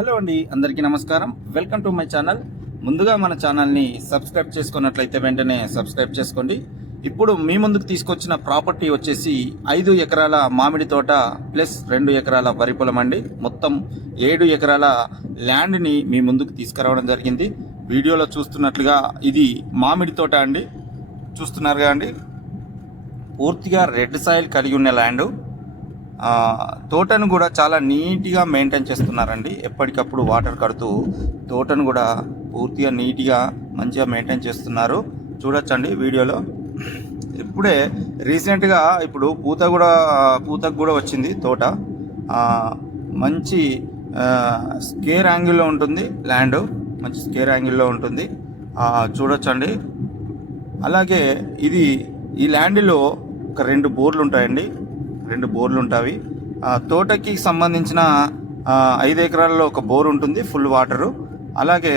Hello అండి, అందరికీ నమస్కారం. Welcome to my channel. ముందుగా మన ఛానల్ని సబ్స్క్రైబ్ చేసుకున్నట్లయితే వెంటనే సబ్స్క్రైబ్ చేసుకోండి. ఇప్పుడు మీ ముందుకు తీసుకొచ్చిన ప్రాపర్టీ వచ్చేసి 5 ఎకరాల మామిడి తోట ప్లస్ 2 ఎకరాల వరి పొలం అండి. మొత్తం 7 ఎకరాల ల్యాండ్ని మీ ముందుకు తీసుకురావడం జరిగింది. వీడియోలో చూస్తున్నట్లుగా ఇది మామిడి తోట అండి. చూస్తున్నారుగా అండి, పూర్తిగా రెడ్ సాయిల్ కలిగి ఉన్న ల్యాండ్. తోటను కూడా చాలా నీట్గా మెయింటైన్ చేస్తున్నారండి. ఎప్పటికప్పుడు వాటర్ కడుతూ తోటను కూడా పూర్తిగా నీట్గా మంచిగా మెయింటైన్ చేస్తున్నారు. చూడొచ్చండి వీడియోలో. ఇప్పుడే రీసెంట్గా ఇప్పుడు పూతకు కూడా వచ్చింది తోట. మంచి స్కేర్ యాంగిల్లో ఉంటుంది ల్యాండ్, మంచి స్కేర్ యాంగిల్లో ఉంటుంది. చూడొచ్చండి. అలాగే ఈ ల్యాండ్లో ఒక 2 బోర్లు ఉంటాయండి. 2 బోర్లు ఉంటాయి. తోటకి సంబంధించిన 5 ఎకరాల్లో ఒక బోర్ ఉంటుంది, ఫుల్ వాటరు. అలాగే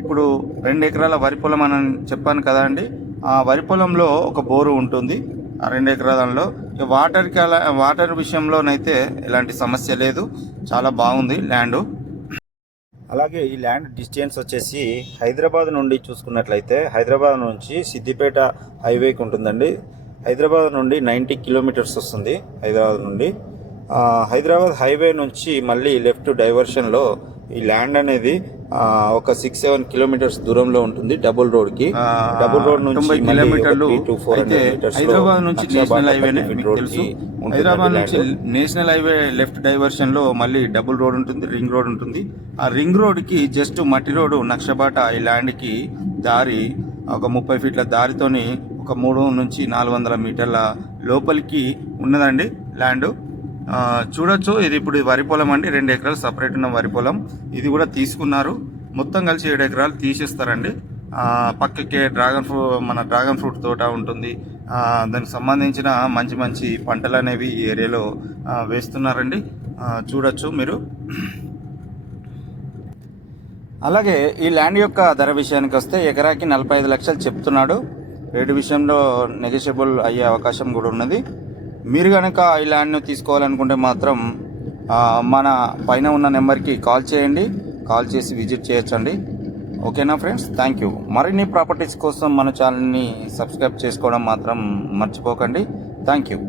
ఇప్పుడు 2 ఎకరాల వరి పొలం అని చెప్పాను కదా అండి. ఆ వరి పొలంలో ఒక బోరు ఉంటుంది ఆ 2 ఎకరాలలో. వాటర్ విషయంలోనైతే ఎలాంటి సమస్య లేదు, చాలా బాగుంది ల్యాండ్. అలాగే ఈ ల్యాండ్ డిస్టెన్స్ వచ్చేసి హైదరాబాద్ నుండి చూసుకున్నట్లయితే, హైదరాబాద్ నుంచి సిద్దిపేట హైవేకి ఉంటుందండి. హైదరాబాద్ నుండి 90 కిలోమీటర్స్ వస్తుంది. హైదరాబాద్ హైవే నుంచి మళ్ళీ లెఫ్ట్ డైవర్షన్లో ఈ ల్యాండ్ అనేది ఒక 6-7 కిలోమీటర్స్ దూరంలో ఉంటుంది. డబుల్ రోడ్ నుంచి 90 కిలోమీటర్లు. హైదరాబాద్ నుంచి నేషనల్ హైవేనే మీకు తెలుసు. హైదరాబాద్ నుంచి నేషనల్ హైవే లెఫ్ట్ డైవర్షన్ లో మళ్ళీ డబుల్ రోడ్ ఉంటుంది, రింగ్ రోడ్ ఉంటుంది. ఆ రింగ్ రోడ్ కి జస్ట్ మట్టి రోడ్ నక్షబాట ఈ ల్యాండ్ కి దారి ఒక 30 ఫీట్ల దారితోని ఒక 300 నుంచి 400 మీటర్ల లోపలికి ఉన్నదండి ల్యాండ్. చూడొచ్చు. ఇది ఇప్పుడు వరి పొలం అండి. 2 ఎకరాలు సపరేట్ ఉన్న వరి పొలం. ఇది కూడా తీసుకున్నారు. మొత్తం కలిసి 7 ఎకరాలు తీసేస్తారండి. పక్కకే డ్రాగన్ ఫ్రూట్ తోట ఉంటుంది. దానికి సంబంధించిన మంచి పంటలు అనేవి ఈ ఏరియాలో వేస్తున్నారండి. చూడొచ్చు మీరు. అలాగే ఈ ల్యాండ్ యొక్క ధర విషయానికి వస్తే ఎకరాకి 45 లక్షలు చెప్తున్నాడు. రేటు విషయంలో నెగోషియబుల్ అయ్యే అవకాశం కూడా ఉన్నది. మీరు కనుక ఈ ల్యాండ్ను తీసుకోవాలనుకుంటే మాత్రం మన పైన ఉన్న నెంబర్కి కాల్ చేయండి. కాల్ చేసి విజిట్ చేయొచ్చండి. ఓకేనా ఫ్రెండ్స్, థ్యాంక్ యూ. మరిన్ని ప్రాపర్టీస్ కోసం మన ఛానల్ని సబ్స్క్రైబ్ చేసుకోవడం మాత్రం మర్చిపోకండి. Thank you.